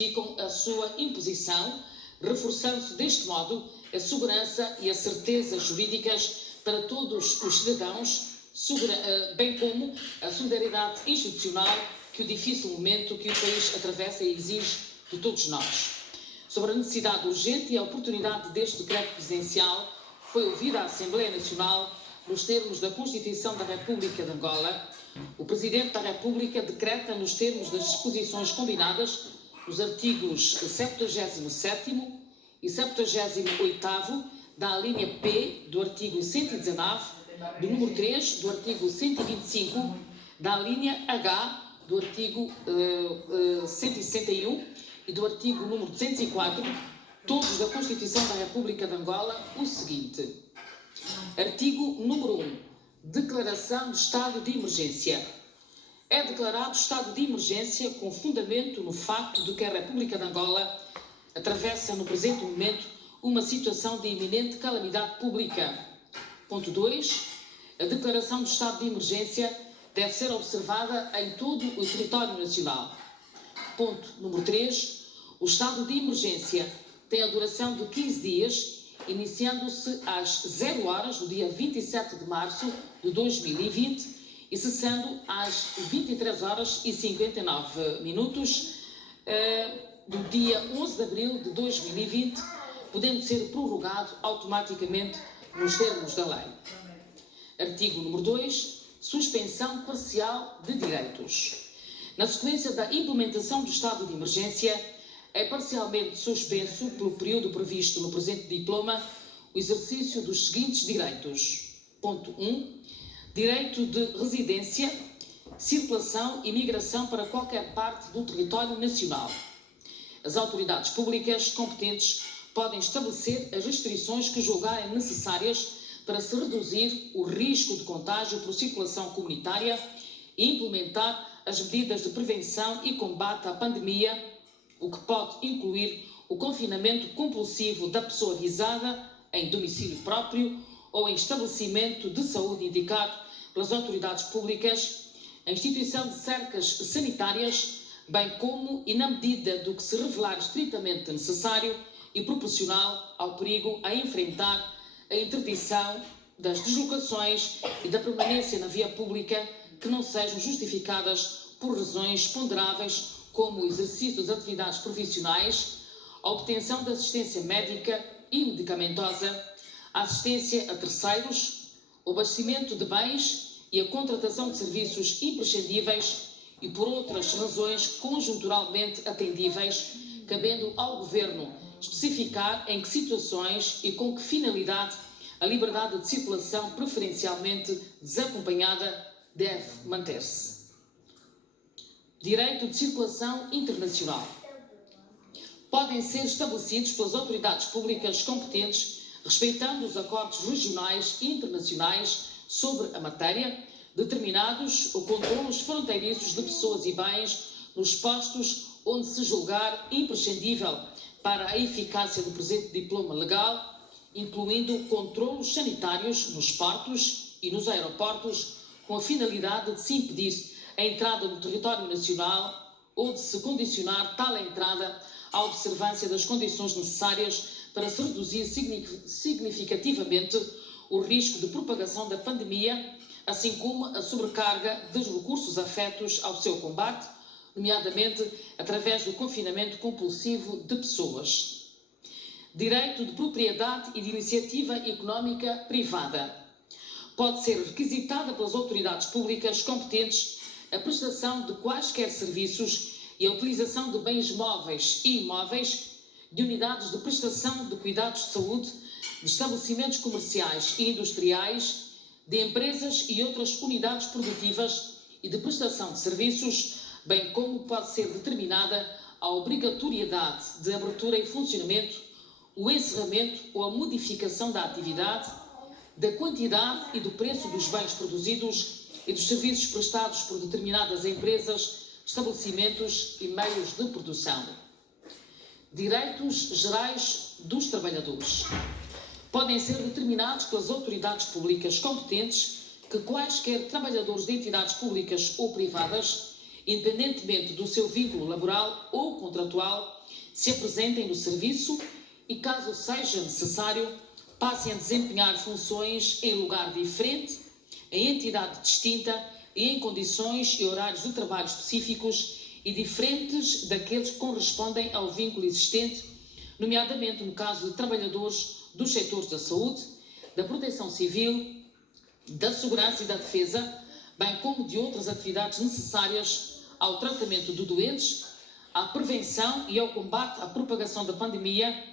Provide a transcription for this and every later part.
justificam a sua imposição, reforçando-se deste modo a segurança e a certeza jurídicas para todos os cidadãos, bem como a solidariedade institucional que o difícil momento que o país atravessa exige de todos nós. Sobre a necessidade urgente e a oportunidade deste decreto presidencial, foi ouvida a Assembleia Nacional nos termos da Constituição da República de Angola. O Presidente da República decreta nos termos das disposições combinadas nos artigos 77º e 78º da linha P do artigo 119, do número 3 do artigo 125, da linha H do artigo 161 e do artigo número 204, todos da Constituição da República de Angola, o seguinte. Artigo número 1. Declaração de estado de emergência. É declarado estado de emergência com fundamento no facto de que a República de Angola atravessa no presente momento uma situação de iminente calamidade pública. Ponto 2. A declaração de estado de emergência deve ser observada em todo o território nacional. Ponto número 3. O estado de emergência tem a duração de 15 dias, iniciando-se às 0 horas do dia 27 de março de 2020 e cessando às 23 horas e 59 minutos do dia 11 de abril de 2020, podendo ser prorrogado automaticamente nos termos da lei. Artigo número 2. Suspensão parcial de direitos. Na sequência da implementação do estado de emergência, é parcialmente suspenso, pelo período previsto no presente diploma, o exercício dos seguintes direitos. Ponto 1. Direito de residência, circulação e migração para qualquer parte do território nacional. As autoridades públicas competentes podem estabelecer as restrições que julgarem necessárias para se reduzir o risco de contágio por circulação comunitária e implementar as medidas de prevenção e combate à pandemia, o que pode incluir o confinamento compulsivo da pessoa visada em domicílio próprio ou em estabelecimento de saúde indicado pelas autoridades públicas, a instituição de cercas sanitárias, bem como e na medida do que se revelar estritamente necessário e proporcional ao perigo a enfrentar a interdição das deslocações e da permanência na via pública que não sejam justificadas por razões ponderáveis como o exercício das atividades profissionais, a obtenção de assistência médica e medicamentosa, a assistência a terceiros, o abastecimento de bens e a contratação de serviços imprescindíveis e por outras razões conjunturalmente atendíveis, cabendo ao Governo especificar em que situações e com que finalidade a liberdade de circulação preferencialmente desacompanhada deve manter-se. Direito de circulação internacional. Podem ser estabelecidos pelas autoridades públicas competentes, respeitando os acordos regionais e internacionais sobre a matéria, determinados os controlos fronteiriços de pessoas e bens nos postos onde se julgar imprescindível para a eficácia do presente diploma legal, incluindo controlos sanitários nos portos e nos aeroportos, com a finalidade de se impedir a entrada no território nacional ou de se condicionar tal entrada à observância das condições necessárias para se reduzir significativamente o risco de propagação da pandemia, assim como a sobrecarga dos recursos afetos ao seu combate, nomeadamente através do confinamento compulsivo de pessoas. Direito de propriedade e de iniciativa económica privada. Pode ser requisitada pelas autoridades públicas competentes a prestação de quaisquer serviços e a utilização de bens móveis e imóveis, de unidades de prestação de cuidados de saúde, de estabelecimentos comerciais e industriais, de empresas e outras unidades produtivas e de prestação de serviços, bem como pode ser determinada a obrigatoriedade de abertura e funcionamento, o encerramento ou a modificação da atividade, da quantidade e do preço dos bens produzidos e dos serviços prestados por determinadas empresas, estabelecimentos e meios de produção. Direitos gerais dos trabalhadores. Podem ser determinados pelas autoridades públicas competentes que quaisquer trabalhadores de entidades públicas ou privadas independentemente do seu vínculo laboral ou contratual, se apresentem no serviço e, caso seja necessário, passem a desempenhar funções em lugar diferente, em entidade distinta e em condições e horários de trabalho específicos e diferentes daqueles que correspondem ao vínculo existente, nomeadamente no caso de trabalhadores dos setores da saúde, da proteção civil, da segurança e da defesa, bem como de outras atividades necessárias ao tratamento de doentes, à prevenção e ao combate à propagação da pandemia,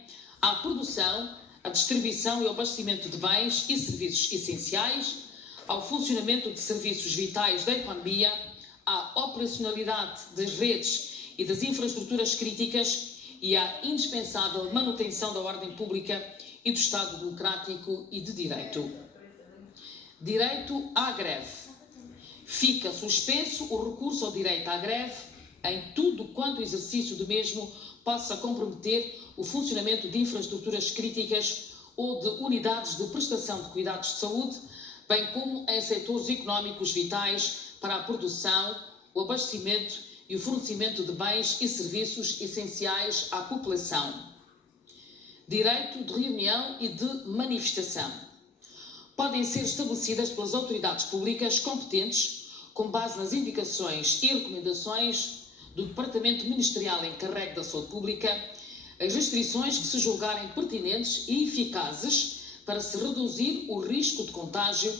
à produção, à distribuição e ao abastecimento de bens e serviços essenciais, ao funcionamento de serviços vitais da economia, à operacionalidade das redes e das infraestruturas críticas e à indispensável manutenção da ordem pública e do Estado democrático e de direito. Direito à greve. Fica suspenso o recurso ao direito à greve em tudo quanto o exercício do mesmo possa comprometer o funcionamento de infraestruturas críticas ou de unidades de prestação de cuidados de saúde, bem como em setores económicos vitais para a produção, o abastecimento e o fornecimento de bens e serviços essenciais à população. Direito de reunião e de manifestação. Podem ser estabelecidas pelas autoridades públicas competentes, com base nas indicações e recomendações do Departamento Ministerial encarregue da Saúde Pública, as restrições que se julgarem pertinentes e eficazes para se reduzir o risco de contágio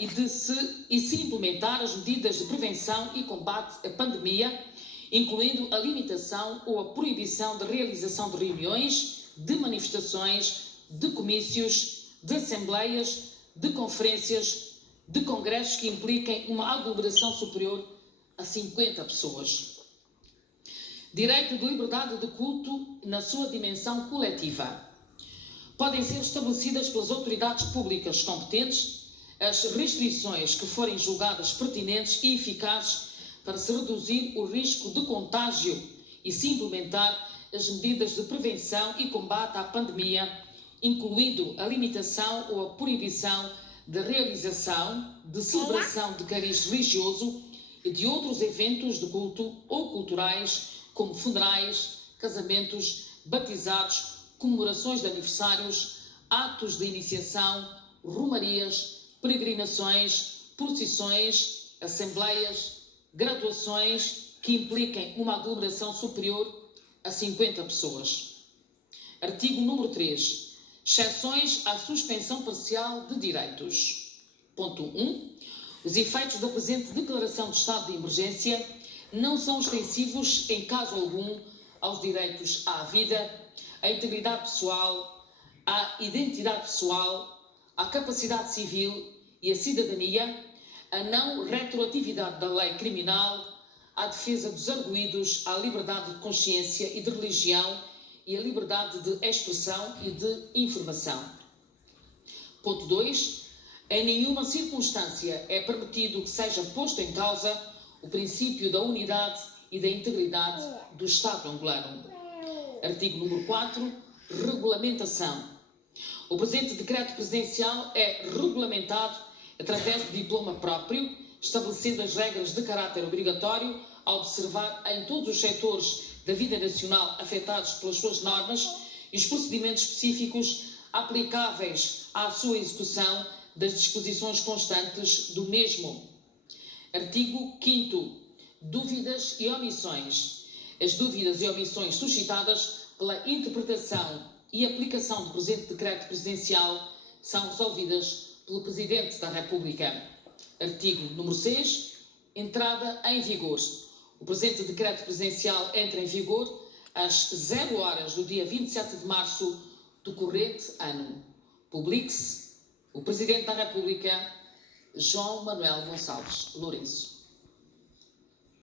e se implementar as medidas de prevenção e combate à pandemia, incluindo a limitação ou a proibição da realização de reuniões, de manifestações, de comícios, de assembleias, de conferências, de congressos que impliquem uma aglomeração superior a 50 pessoas. Direito de liberdade de culto na sua dimensão coletiva. Podem ser estabelecidas pelas autoridades públicas competentes as restrições que forem julgadas pertinentes e eficazes para se reduzir o risco de contágio e se implementar as medidas de prevenção e combate à pandemia, incluindo a limitação ou a proibição da realização, de celebração de cariz religioso e de outros eventos de culto ou culturais, como funerais, casamentos, batizados, comemorações de aniversários, atos de iniciação, romarias, peregrinações, procissões, assembleias, graduações que impliquem uma aglomeração superior a 50 pessoas. Artigo número 3. Exceções à suspensão parcial de direitos. Ponto 1. Os efeitos da presente declaração de estado de emergência não são extensivos, em caso algum, aos direitos à vida, à integridade pessoal, à identidade pessoal, à capacidade civil e à cidadania, à não retroatividade da lei criminal, à defesa dos arguidos, à liberdade de consciência e de religião e à liberdade de expressão e de informação. Ponto 2. Em nenhuma circunstância é permitido que seja posto em causa o princípio da unidade e da integridade do Estado angolano. Artigo número 4. Regulamentação. O presente decreto presidencial é regulamentado através de diploma próprio, estabelecendo as regras de caráter obrigatório a observar em todos os setores da vida nacional afetados pelas suas normas e os procedimentos específicos aplicáveis à sua execução das disposições constantes do mesmo. Artigo 5º. Dúvidas e omissões. As dúvidas e omissões suscitadas pela interpretação e aplicação do presente decreto presidencial são resolvidas pelo Presidente da República. Artigo número 6. Entrada em vigor. O presente decreto presidencial entra em vigor às 0 horas do dia 27 de março do corrente ano. Publique-se o Presidente da República, João Manuel Gonçalves Lourenço.